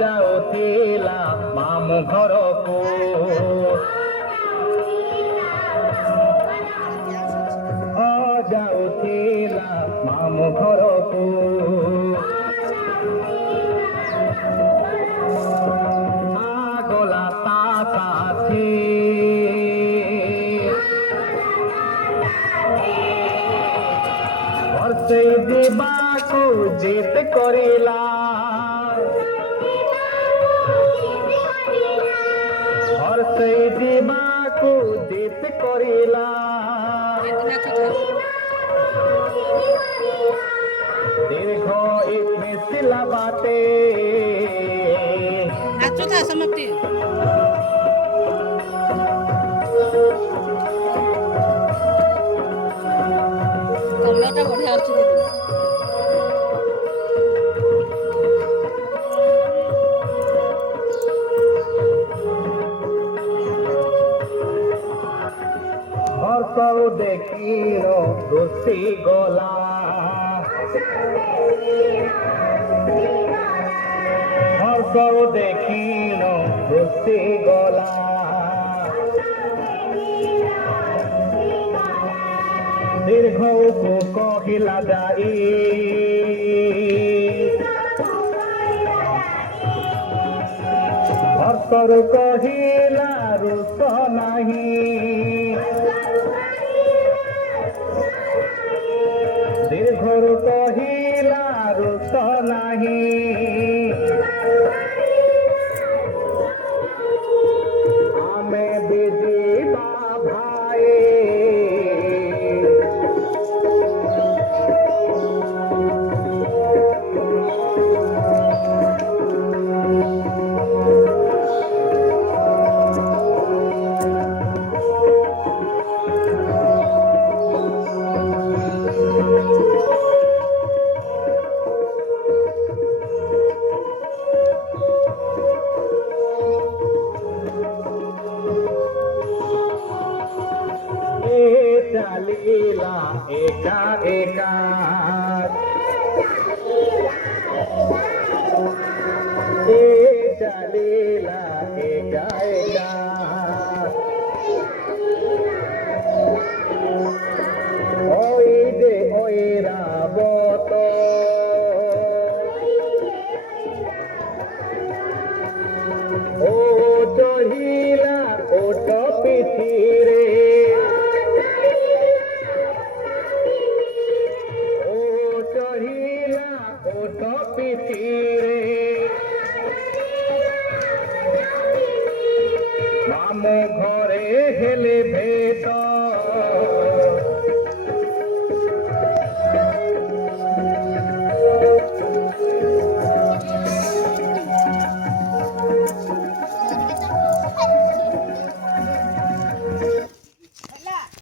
ଯାଉଥିଲା ମାମୁଁ ଘରକୁ ଯାଉଥିଲା ମାମୁଁ ଘରକୁ ଗଲା ତା ସାଥୀ ବର୍ଷେ ଯିବାକୁ ଜିଦ୍ କରିଲା ବର୍ଷେ ଯିବାକୁ ଜିଦ୍ କରିଲା दीर्घ एक मिथिला बाटे नाचुथा समाप्ति कलरटा बढ़िया अछि दीदी हसौ देखिरो खुशी गला हसौ देखिरो खुशी गला दीर्घको कहिला जाई हसर कहिला रुस नाही दीर्घर कहिला रुस नाही आमे बिजिबा भाई चालीला एका एका चालीला एका एका ओई दे ओई राबत ओ चहिला ओट पिठिरे ओट पिठिरे मामू घरे हेले भेट